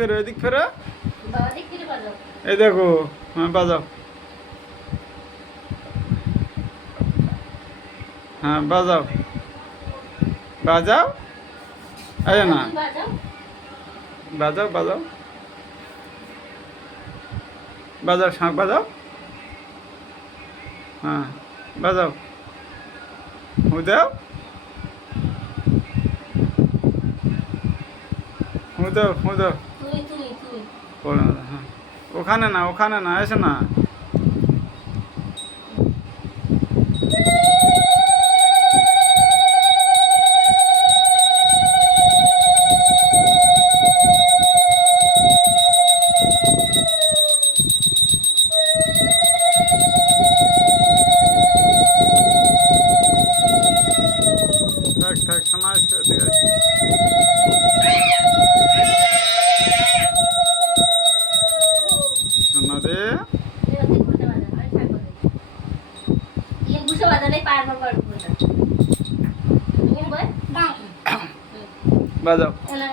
ফেরো, এদিক ফেরো। বাবা দিক থেকে বাজাও। এই দেখো, হ্যাঁ বাজাও, হ্যাঁ বাজাও, বাজাও। এই না, তুমি বাজাও। বাজাও বাজাও, বাজাও, শাঁখ বাজাও। হ্যাঁ বাজাও, দাও, দাও, দাও। তুমি হ্যাঁ, ওখানে না, ওখানে না, এসে না। থাক থাক, শোনা আসছে, ঠিক আছে। শোনা রে, ঘুরতে বাজাও, আমি থাকবো না। ইয়ে বুঝে বাজালেই পারবো পারবো না। তুমি বল? বাজাও। এলা